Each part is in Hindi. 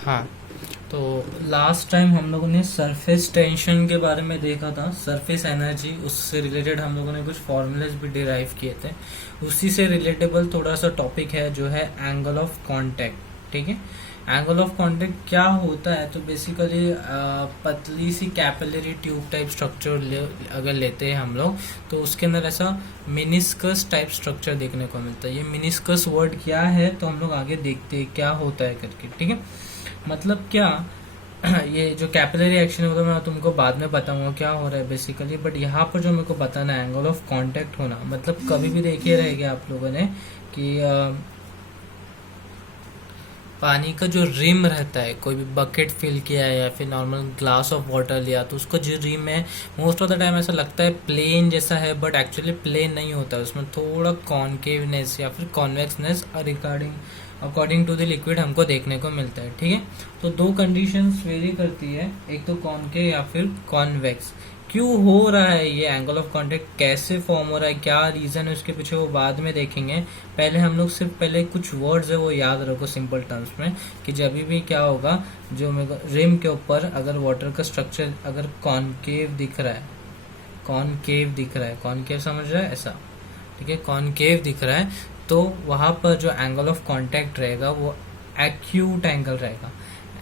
हाँ, तो लास्ट टाइम हम लोगों ने सरफेस टेंशन के बारे में देखा था, सरफेस एनर्जी, उससे रिलेटेड हम लोगों ने कुछ फॉर्मूलेस भी डिराइव किए थे। उसी से रिलेटेबल थोड़ा सा टॉपिक है जो है एंगल ऑफ कांटेक्ट। ठीक है, एंगल ऑफ कांटेक्ट क्या होता है? तो बेसिकली पतली सी कैपिलरी ट्यूब टाइप स्ट्रक्चर अगर लेते हैं हम लोग, तो उसके अंदर ऐसा मिनिस्कस टाइप स्ट्रक्चर देखने को मिलता है। ये मिनिस्कस वर्ड क्या है तो हम लोग आगे देखते हैं क्या होता है करके। ठीक है, मतलब क्या ये जो कैपिलरी एक्शन है वो तो मैं तुमको बाद में बताऊंगा क्या हो रहा है बेसिकली, बट यहाँ पर जो मेरे को बताना है एंगल ऑफ कांटेक्ट होना, मतलब कभी भी देखिए रहेगा आप लोगों ने कि पानी का जो रिम रहता है, कोई भी बकेट फिल किया है या फिर नॉर्मल ग्लास ऑफ वाटर लिया, तो उसका जो रिम है मोस्ट ऑफ द टाइम ऐसा लगता है प्लेन जैसा है, बट एक्चुअली प्लेन नहीं होता है। उसमें थोड़ा कॉन्केवनेस या फिर कॉन्वेक्सनेस अकॉर्डिंग टू द लिक्विड हमको देखने को मिलता है। ठीक है, तो दो कंडीशंस वेरी करती है, एक तो कॉनकेव या फिर कॉन्वेक्स। क्यों हो रहा है ये एंगल ऑफ कांटेक्ट, कैसे फॉर्म हो रहा है, क्या रीजन है उसके पीछे, वो बाद में देखेंगे। पहले हम लोग सिर्फ पहले कुछ वर्ड्स है वो याद रखो सिंपल टर्म्स में, कि जब भी क्या होगा, जो रिम के ऊपर अगर वाटर का स्ट्रक्चर अगर कॉनकेव दिख रहा है, कॉनकेव दिख रहा है, कॉनकेव समझ रहा है ऐसा, ठीक है, कॉनकेव दिख रहा है, तो वहां पर जो एंगल ऑफ कांटेक्ट रहेगा वो एक्यूट एंगल रहेगा,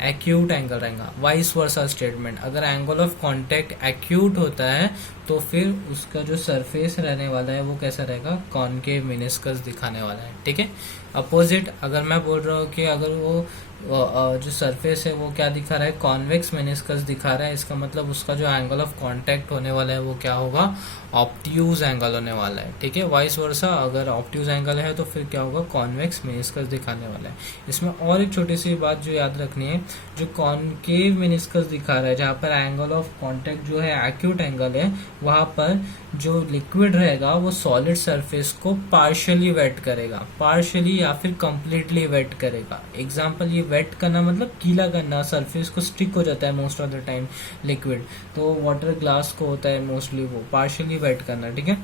एक्यूट एंगल रहेगा। वाइस वर्सा स्टेटमेंट, अगर एंगल ऑफ कांटेक्ट एक्यूट होता है तो फिर उसका जो सरफेस रहने वाला है वो कैसा रहेगा, कॉनकेव मिनिस्कस दिखाने वाला है। ठीक है, अपोजिट अगर मैं बोल रहा हूँ कि अगर वो जो सरफेस है वो क्या दिखा रहा है, कॉन्वेक्स मेनिस्कस दिखा रहा है, इसका मतलब उसका जो एंगल ऑफ कांटेक्ट होने वाला है वो क्या होगा, ऑब्ट्यूज एंगल होने वाला है। ठीक है, वाइस वर्सा अगर ऑब्ट्यूज एंगल है तो फिर क्या होगा, कॉन्वेक्स मेनिस्कस दिखाने वाला है। इसमें और एक छोटी सी बात जो याद रखनी है, जो कॉनकेव मेनिस्कस दिखा रहा है, जहाँ पर एंगल ऑफ कांटेक्ट जो है एक्यूट एंगल है, वहां पर जो लिक्विड रहेगा वो सॉलिड सरफेस को पार्शियली वेट करेगा, पार्शियली या फिर कंप्लीटली वेट करेगा। एग्जांपल, ये वेट करना मतलब गीला करना, सरफेस को स्टिक हो जाता है most of the time liquid, तो वाटर ग्लास को होता है मोस्टली वो पार्शियली वेट करना। ठीक है,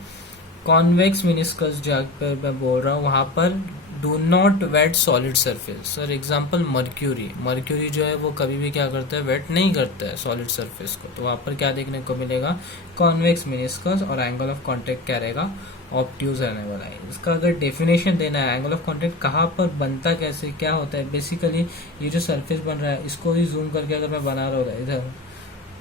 कॉन्वेक्स मिनिस्कस जहाँ पर मैं बोल रहा हूँ वहां पर do not wet solid surface. For example mercury, mercury जो है वो कभी भी क्या करता है, वेट नहीं करता है सॉलिड सरफेस को, तो वहां पर क्या देखने को मिलेगा, कॉन्वेक्स मिनिस्कस, और एंगल ऑफ कांटेक्ट क्या रहेगा, ऑब्ट्यूज रहने वाला है। इसका अगर डेफिनेशन देना है, एंगल ऑफ कांटेक्ट कहाँ पर बनता, कैसे क्या होता है, बेसिकली ये जो सरफेस बन रहा है इसको ही जूम करके अगर मैं बना रहा हूँ, इधर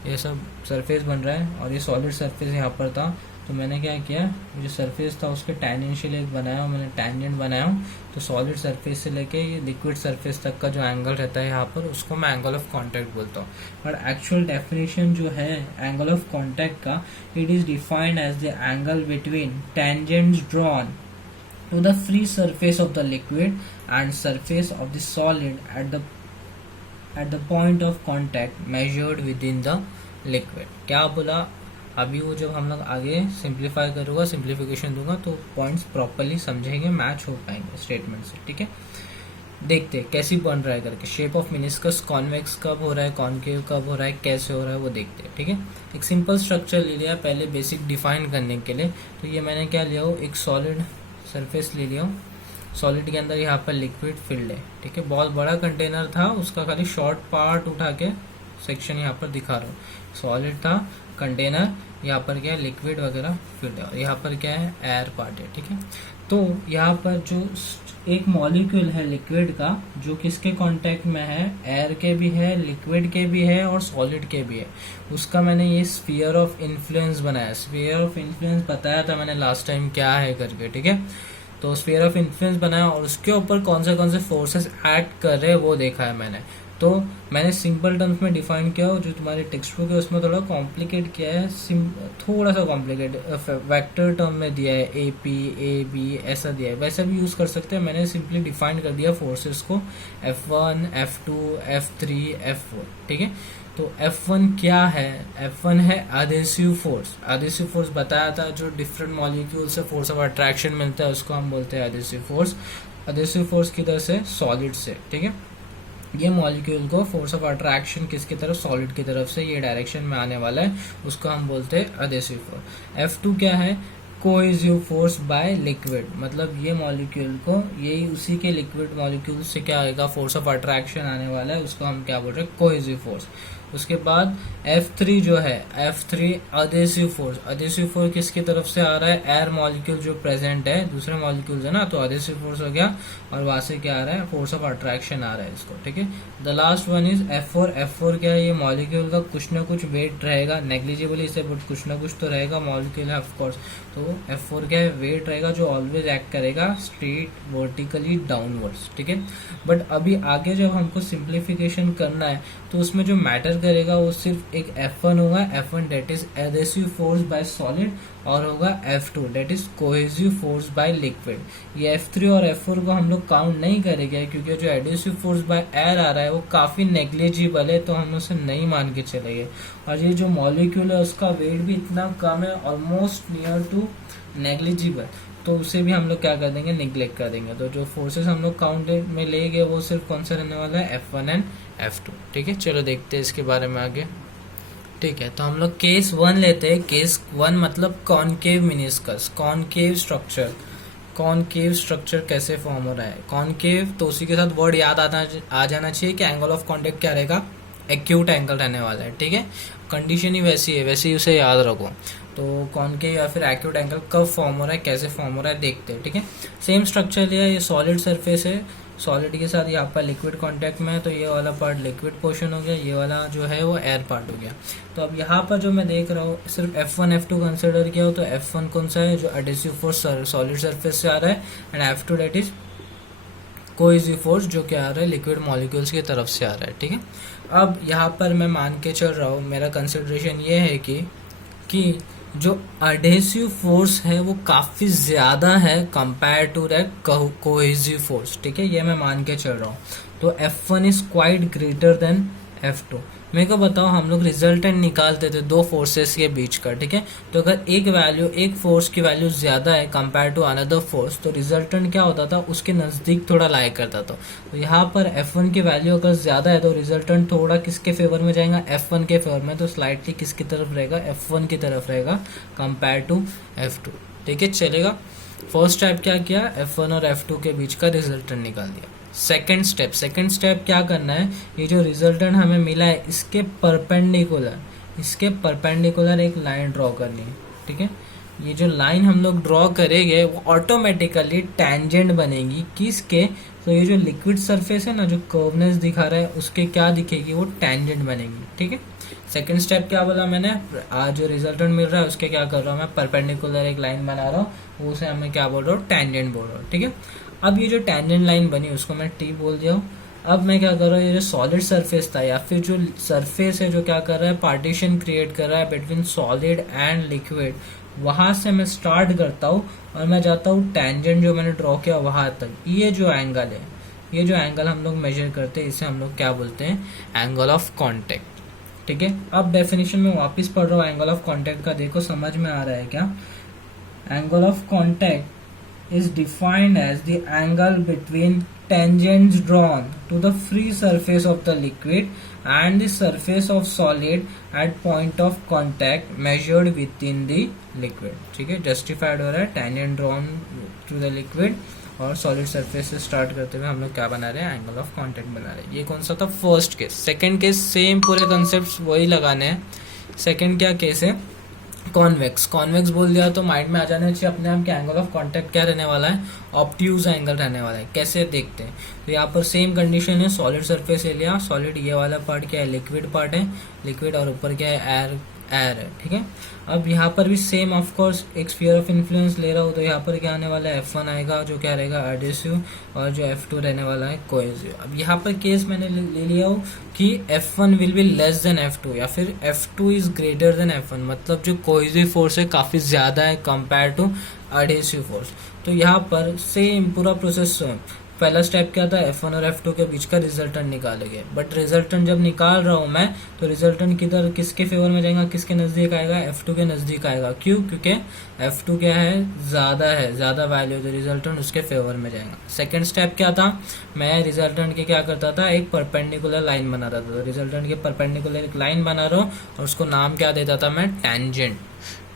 ये सब सरफेस बन रहा है और ये सॉलिड सरफेस यहाँ पर था, तो मैंने क्या किया, जो सरफेस था उसके टेंजेंशियल एक बनाया, मैंने टेंजेंट बनाया हूँ, तो सॉलिड सरफेस से लेके ये लिक्विड सरफेस तक का जो एंगल रहता है यहाँ पर, उसको मैं एंगल ऑफ कांटेक्ट बोलता हूँ। बट एक्चुअल डेफिनेशन जो है एंगल ऑफ कांटेक्ट का, it is defined as the angle between tangents drawn to the free surface of the liquid and surface of the solid at the point of contact measured within the liquid। क्या बोला अभी, वो जब हम लोग आगे सिंप्लीफाई करूंगा, सिंप्लीफिकेशन दूंगा, तो पॉइंट्स प्रॉपरली समझेंगे, मैच हो पाएंगे स्टेटमेंट से। ठीक है, देखते हैं कैसी बन रहा है करके, शेप ऑफ मिनिस्कस कॉन्वेक्स कब हो रहा है, कॉनकेव कब हो रहा है, कैसे हो रहा है वो देखते हैं। ठीक है, एक सिंपल स्ट्रक्चर ले लिया पहले बेसिक डिफाइन करने के लिए, तो ये मैंने क्या लिया हो, एक सॉलिड सरफेस ले लिया हूँ, सॉलिड के अंदर यहाँ पर लिक्विड फिल्ड है। ठीक है, बहुत बड़ा कंटेनर था, उसका खाली शॉर्ट पार्ट उठा के सेक्शन यहाँ पर दिखा रहा हूँ। सॉलिड था कंटेनर, यहाँ पर क्या है, लिक्विड वगैरह फिल्ड है, और यहाँ पर क्या है, एयर पार्ट है। ठीक है, तो यहाँ पर जो एक मॉलिक्यूल है लिक्विड का, जो किसके कांटेक्ट में है, एयर के भी है, लिक्विड के भी है और सॉलिड के भी है, उसका मैंने ये स्फीयर ऑफ इन्फ्लुएंस बनाया। स्फीयर ऑफ इन्फ्लुएंस बताया था मैंने लास्ट टाइम क्या है करके। ठीक है, तो स्फीयर ऑफ इन्फ्लुएंस बनाया और उसके ऊपर कौन से फोर्सेस एक्ट कर रहे हैं वो देखा है मैंने। तो मैंने सिंपल टर्म्स में डिफाइन किया, जो तुम्हारे टेक्स्ट बुक है उसमें थोड़ा कॉम्प्लिकेट किया है, थोड़ा सा कॉम्प्लिकेट वेक्टर टर्म में दिया है, ए पी ए बी ऐसा दिया है, वैसा भी यूज कर सकते हैं। मैंने सिंपली डिफाइन कर दिया फोर्सेस को, F1 F2 F3 F4। ठीक है, तो F1 क्या है, F1 है एडहेसिव फोर्स। एडहेसिव फोर्स बताया था, जो डिफरेंट मॉलिक्यूल से फोर्स ऑफ अट्रैक्शन मिलता है उसको हम बोलते हैं एडहेसिव फोर्स। एडहेसिव फोर्स किधर से, सॉलिड से। ठीक है, ये मॉलिक्यूल को फोर्स ऑफ अट्रैक्शन किसकी तरफ, सॉलिड की तरफ से ये डायरेक्शन में आने वाला है, उसको हम बोलते हैं एडहेसिव फोर्स। F2 क्या है, कोहेसिव फोर्स बाय लिक्विड, मतलब ये मॉलिक्यूल को यही उसी के लिक्विड मॉलिक्यूल से क्या आएगा, फोर्स ऑफ अट्रैक्शन आने वाला है, उसको हम क्या बोल रहे हैं, कोहेसिव फोर्स। उसके बाद F3 जो है, F3 adhesive force. Adhesive force किसकी तरफ से आ रहा है, एयर मॉलिक्यूल जो प्रेजेंट है, दूसरे मॉलिक्यूल्स है ना, तो अडेसिव फोर्स हो गया, और वहां से क्या आ रहा है, फोर्स ऑफ अट्रैक्शन आ रहा है इसको, ठीक है। The last one is F4। F4 क्या है, ये मॉलिक्यूल का कुछ ना कुछ वेट रहेगा, नेग्लिजिबली से, बट कुछ ना कुछ तो रहेगा, मॉलिक्यूल है ऑफकोर्स, तो F4 क्या है, वेट रहेगा जो ऑलवेज एक्ट करेगा स्ट्रेट वर्टिकली डाउनवर्ड्स, ठीक है। बट अभी आगे जब हमको सिंप्लीफिकेशन करना है, तो उसमें जो मैटर करेगा वो सिर्फ एक F1 होगा, F1 that is adhesive force by solid, और होगा F2 that is cohesive force by liquid. ये F3 और F4 को हम लोग काउंट नहीं करेंगे, क्योंकि जो एडेसिव फोर्स बाय एयर आ रहा है वो काफी नेग्लिजिबल है, तो हम उसे नहीं मान के चलेंगे। और ये जो मॉलिक्यूल है उसका वेट भी इतना कम है, ऑलमोस्ट नियर टू नेग्लिजिबल, तो उसे भी हम लोग क्या कर देंगे, निग्लेक्ट कर देंगे। तो जो फोर्सेस हम लोग काउंट में लेंगे वो सिर्फ कौन सा रहने वाला है, F1 एंड F2, ठीक है। चलो देखते हैं इसके बारे में आगे, ठीक है। तो हम लोग केस 1 लेते हैं। केस 1 मतलब concave meniscus, concave structure. Concave structure कैसे फॉर्म हो रहा है, कॉनकेव, तो उसी के साथ वर्ड याद आ जाना चाहिए कि एंगल ऑफ कॉन्टेक्ट क्या रहेगा, एक्यूट एंगल रहने वाला है, ठीक है। कंडीशन ही वैसी है, वैसे ही उसे याद रखो। तो कॉनकेव या फिर एक्यूट एंगल कब फॉर्म हो रहा है, कैसे फॉर्म हो रहा है, देखते हैं, ठीक है। सेम स्ट्रक्चर लिया, ये सॉलिड सरफेस है, सॉलिड के साथ यहाँ पर लिक्विड कांटेक्ट में है, तो ये वाला पार्ट लिक्विड पोर्शन हो गया, ये वाला जो है वो एयर पार्ट हो गया। तो अब यहाँ पर जो मैं देख रहा हूँ, सिर्फ F1 F2 कंसिडर किया हो, तो F1 कौन सा है, जो एडेसिव फोर्स सॉलिड सरफेस से आ रहा है, and F2 that is cohesive force जो क्या आ रहा है, लिक्विड मॉलिक्यूल्स की तरफ से आ रहा है, ठीक है। अब यहाँ पर मैं मान के चल रहा हूँ, मेरा कंसिडरेशन ये है कि जो अडेसिव फोर्स है वो काफी ज्यादा है compare to that cohesive force, ठीक है, ये मैं मान के चल रहा हूँ। तो F1 is quite greater than F2। मेरे को बताओ, हम लोग रिजल्टेंट निकालते थे दो फोर्सेस के बीच का, ठीक है। तो अगर एक फोर्स की वैल्यू ज्यादा है कंपेयर टू अनदर फोर्स, तो रिजल्टेंट क्या होता था, उसके नजदीक थोड़ा लाई करता था। तो यहाँ पर F1 की वैल्यू अगर ज्यादा है, तो रिजल्टेंट थोड़ा किसके फेवर में जाएगा, F1 के फेवर में, तो स्लाइटली किसकी तरफ रहेगा, F1 की तरफ रहेगा कंपेयर टू F2, ठीक है, चलेगा। फर्स्ट स्टेप क्या किया, F1 और F2 के बीच का रिजल्टेंट निकाल दिया। सेकेंड स्टेप क्या करना है, ये जो रिजल्टेंट हमें मिला है इसके परपेंडिकुलर एक लाइन ड्रॉ करनी है, ठीक है। ये जो लाइन हम लोग ड्रॉ करेंगे वो ऑटोमेटिकली टैंजेंट बनेगी किसके, तो ये जो लिक्विड सरफेस है ना, जो कर्वनेस दिखा रहा है, उसके क्या दिखेगी, वो टैंजेंट बनेगी, ठीक है। सेकंड स्टेप क्या बोला मैंने, आज जो रिजल्टेंट मिल रहा है उसके क्या कर रहा हूँ मैं, परपेंडिकुलर एक लाइन बना रहा हूँ, उसे हमें क्या बोल रहा हूँ, टैंजेंट बोल रहा हूँ, ठीक है। अब ये जो टैंजेंट लाइन बनी उसको मैं T बोल दिया हूँ। अब मैं क्या कर रहा हूँ, ये जो सॉलिड सरफेस था या फिर जो सरफेस है जो क्या कर रहा है, पार्टीशन क्रिएट कर रहा है बिटवीन सॉलिड एंड लिक्विड, वहां से मैं स्टार्ट करता हूँ और मैं जाता हूँ टैंजेंट जो मैंने ड्रॉ किया वहां तक। ये जो एंगल है, ये जो एंगल हम लोग मेजर करते हैं, इसे हम लोग क्या बोलते हैं, एंगल ऑफ कॉन्टेक्ट, ठीक है। अब डेफिनेशन में वापस पढ़ रहा हूँ एंगल ऑफ कॉन्टेक्ट का, देखो समझ में आ रहा है क्या। Angle of contact is defined as the angle between tangents drawn to the free surface of the liquid and the surface of solid at point of contact measured within the liquid, ठीक है। जस्टिफाइड हो रहा है, tangent drawn to the liquid और सॉलिड सरफेस से स्टार्ट करते हुए हम लोग क्या बना रहे हैं, एंगल ऑफ कॉन्टेक्ट बना रहे हैं। ये कौन सा था, first case. Second case same पूरे कॉन्सेप्ट वही लगाने हैं। सेकंड क्या केस है, कॉन्वेक्स बोल दिया तो माइंड में आ जाना चाहिए अपने आप कि एंगल ऑफ कांटेक्ट क्या रहने वाला है, ऑब्ट्यूज एंगल रहने वाला है। कैसे देखते हैं, तो यहाँ पर सेम कंडीशन है, सॉलिड सरफेस एरिया, सॉलिड ये वाला पार्ट क्या है, लिक्विड पार्ट है, लिक्विड, और ऊपर क्या है, एयर है, ठीक है। अब यहाँ पर भी सेम ऑफ कोर्स एक स्फीयर ऑफ इन्फ्लुएंस ले रहा हूँ, तो यहाँ पर क्या आने वाला है, F1 आएगा जो क्या रहेगा, एडेसिव, और जो F2 रहने वाला है कोहेसिव। अब यहाँ पर केस मैंने ले लिया हूँ कि F1 will be less than F2 या फिर F2 is greater than F1, मतलब जो कोहेसिव फोर्स है काफी ज्यादा है कंपेयर टू एडेसिव फोर्स। तो यहाँ पर सेम पूरा प्रोसेस पहला स्टेप क्या था, F1 और F2 के बीच का रिजल्टेंट निकालेंगे। बट रिजल्टेंट जब निकाल रहा हूं मैं, तो रिजल्टेंट किधर, किसके फेवर में जाएगा, किसके नजदीक आएगा, F2 के नजदीक आएगा। क्यों? क्योंकि F2 क्या है, ज्यादा वैल्यू, तो रिजल्टेंट उसके फेवर में जाएगा। सेकंड स्टेप क्या था, मैं रिजल्टेंट के क्या करता था, एक परपेंडिकुलर लाइन बनाता था। तो रिजल्टेंट के परपेंडिकुलर एक लाइन बना रहा हूँ और उसको नाम क्या देता था मैं, टेंजेंट।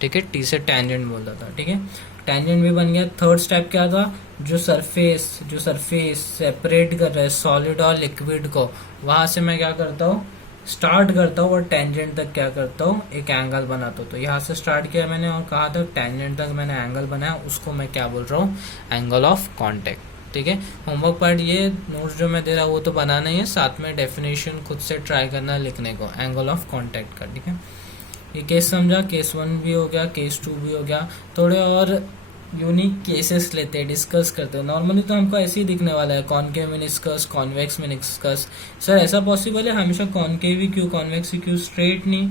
ठीक है, टी से टेंजेंट बोलता था। ठीक है, टेंजेंट भी बन गया। थर्ड स्टेप क्या था, जो सरफेस सेपरेट कर रहा है सॉलिड और लिक्विड को, वहां से मैं क्या करता हूँ, स्टार्ट करता हूँ और टेंजेंट तक क्या करता हूँ, एक एंगल बनाता हूँ। तो यहाँ से स्टार्ट किया मैंने और कहा था टेंजेंट तक मैंने एंगल बनाया, उसको मैं क्या बोल रहा हूँ, एंगल ऑफ कांटेक्ट। ठीक है, होमवर्क पार्ट ये नोट्स जो मैं दे रहा हूँ वो तो बनाना ही है, साथ में डेफिनेशन खुद से ट्राई करना लिखने को एंगल ऑफ कांटेक्ट का। ठीक है, ये केस समझा, केस 1 भी हो गया, केस 2 भी हो गया। थोड़े और यूनिक केसेस लेते हैं, डिस्कस करते हैं। नॉर्मली तो हमको ऐसे ही दिखने वाला है, concave meniscus, convex meniscus. Sir ऐसा पॉसिबल है हमेशा कॉनकेव ही क्यों, कॉन्वेक्स ही क्यों, स्ट्रेट नहीं,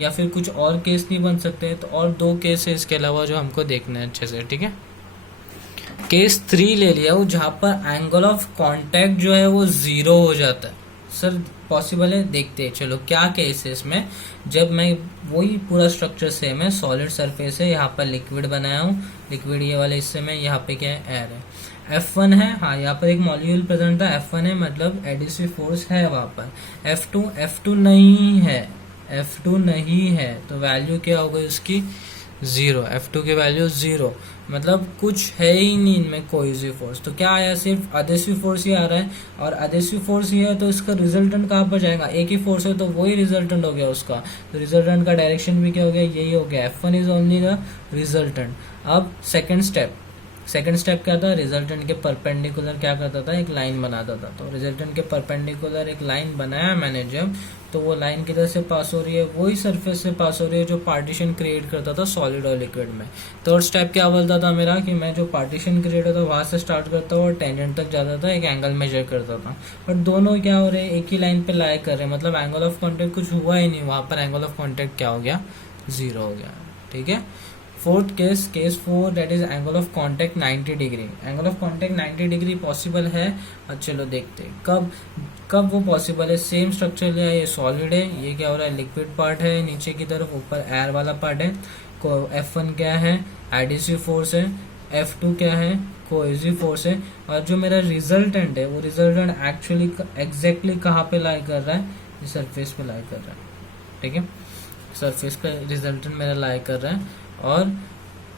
या फिर कुछ और केस नहीं बन सकते? तो और 2 केस है इसके अलावा जो हमको देखना है अच्छे से। ठीक है, केस 3 ले लिया वो, जहां पर एंगल ऑफ कांटेक्ट जो है वो 0 हो जाता है। सर पॉसिबल है, देखते हैं। चलो क्या केस है इसमें, जब मैं वही पूरा स्ट्रक्चर सेम है, सॉलिड सरफेस है, यहाँ पर लिक्विड बनाया हूँ, लिक्विड ये वाले हिस्से में, यहाँ पे क्या है, एयर है। F1 है, हाँ यहाँ पर एक मॉलिक्यूल प्रेजेंट था, F1 है मतलब एडिसिव फोर्स है वहां पर। F2 नहीं है, तो वैल्यू क्या हो गई उसकी, 0। F2 की वैल्यू 0, मतलब कुछ है ही नहीं इनमें कोहेसिव फोर्स। तो क्या आया, सिर्फ अडेसिव फोर्स ही आ रहा है, और अडेसिव फोर्स ही है तो इसका रिजल्टेंट कहाँ पर जाएगा, एक ही फोर्स है तो वही रिजल्टेंट हो गया उसका। तो रिजल्टेंट का डायरेक्शन भी क्या हो गया, यही हो गया। F1 is only the resultant. अब सेकंड स्टेप क्या था, रिजल्टेंट के परपेंडिकुलर क्या करता था, एक लाइन बनाता था। तो रिजल्टेंट के परपेंडिकुलर एक लाइन बनाया मैंने जब, तो वो लाइन किधर से पास हो रही है, वही सरफेस से पास हो रही है जो पार्टीशन क्रिएट करता था सॉलिड और लिक्विड में। थर्ड स्टेप क्या बोलता था मेरा, कि मैं जो पार्टीशन क्रिएट होता वहां से स्टार्ट करता हूँ और टेंजेंट तक जाता था, एक एंगल मेजर करता था। बट दोनों क्या हो रहे हैं, एक ही लाइन पे लाई कर रहे हैं, मतलब एंगल ऑफ कॉन्टेक्ट कुछ हुआ ही नहीं, वहां पर एंगल ऑफ कॉन्टेक्ट क्या हो गया, 0 हो गया। ठीक है, fourth case 4, that is angle of contact 90 degree. Angle of contact 90 degree possible है। चलो देखते हैं कब वो पॉसिबल है। सेम स्ट्रक्चर लिया, ये सॉलिड है, ये क्या हो रहा है, लिक्विड पार्ट है नीचे की तरफ, ऊपर एयर वाला पार्ट है। F1 क्या है, एडिसिव फोर्स है, F2 क्या है, कोहेसिव फोर्स है, और जो मेरा रिजल्टेंट है वो रिजल्टेंट एक्चुअली एग्जैक्टली कहाँ पे लाई कर रहा है, सरफेस पे लाई कर रहा है। ठीक है, सरफेस पे रिजल्टेंट मेरा लाई कर रहा है। और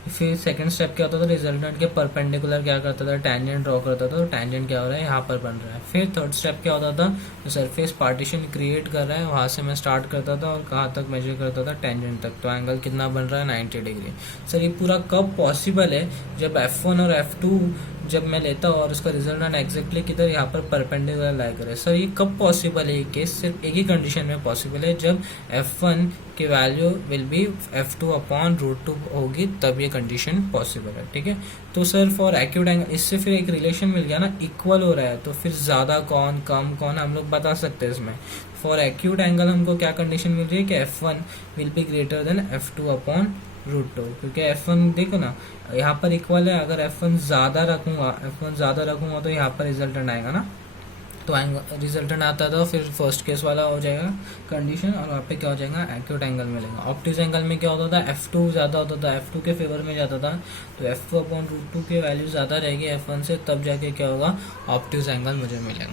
फिर सेकंड स्टेप क्या होता था, रिजल्टेंट के परपेंडिकुलर क्या करता था, टेंजेंट ड्रॉ करता था। तो टेंजेंट क्या हो रहा है, यहाँ पर बन रहा है। फिर थर्ड स्टेप क्या होता था, जो सरफेस पार्टीशन क्रिएट कर रहा है वहां से मैं स्टार्ट करता था और कहाँ तक मेजर करता था, टेंजेंट तक। तो एंगल कितना बन रहा है, 90 डिग्री। सर ये पूरा कब पॉसिबल है, जब F1 और F2 जब मैं लेता हूँ और उसका रिजल्टेंट एग्जैक्टली किधर, यहाँ पर परपेंडिकुलर लाई करे। सर ये कब पॉसिबल है, ये केस सिर्फ एक ही कंडीशन में पॉसिबल है, जब F1 की value will be F2 upon √2 होगी, तब ये कंडीशन पॉसिबल है। ठीक है, तो सर फॉर एक्यूट एंगल, इससे फिर एक रिलेशन मिल गया ना, इक्वल हो रहा है, तो फिर ज्यादा कौन कम कौन हम लोग बता सकते हैं इसमें। फॉर एक्यूट एंगल हमको क्या कंडीशन मिल रही है, कि F1 will be greater than F2 upon √2, क्योंकि F1 देखो ना यहाँ पर इक्वल है। अगर F1 ज्यादा रखूंगा तो यहाँ पर रिजल्टेंट आएगा ना, तो रिजल्टेंट आता था, फिर फर्स्ट केस वाला हो जाएगा कंडीशन, और वहाँ पे क्या हो जाएगा, एक्यूट एंगल मिलेगा। ऑप्टिक एंगल में क्या होता था, F2 ज्यादा होता था, F2 के फेवर में जाता था, तो F2 अपॉन √2 की वैल्यू ज्यादा रहेगी F1 से, तब जाके क्या होगा, ऑप्टिक एंगल मुझे मिलेगा।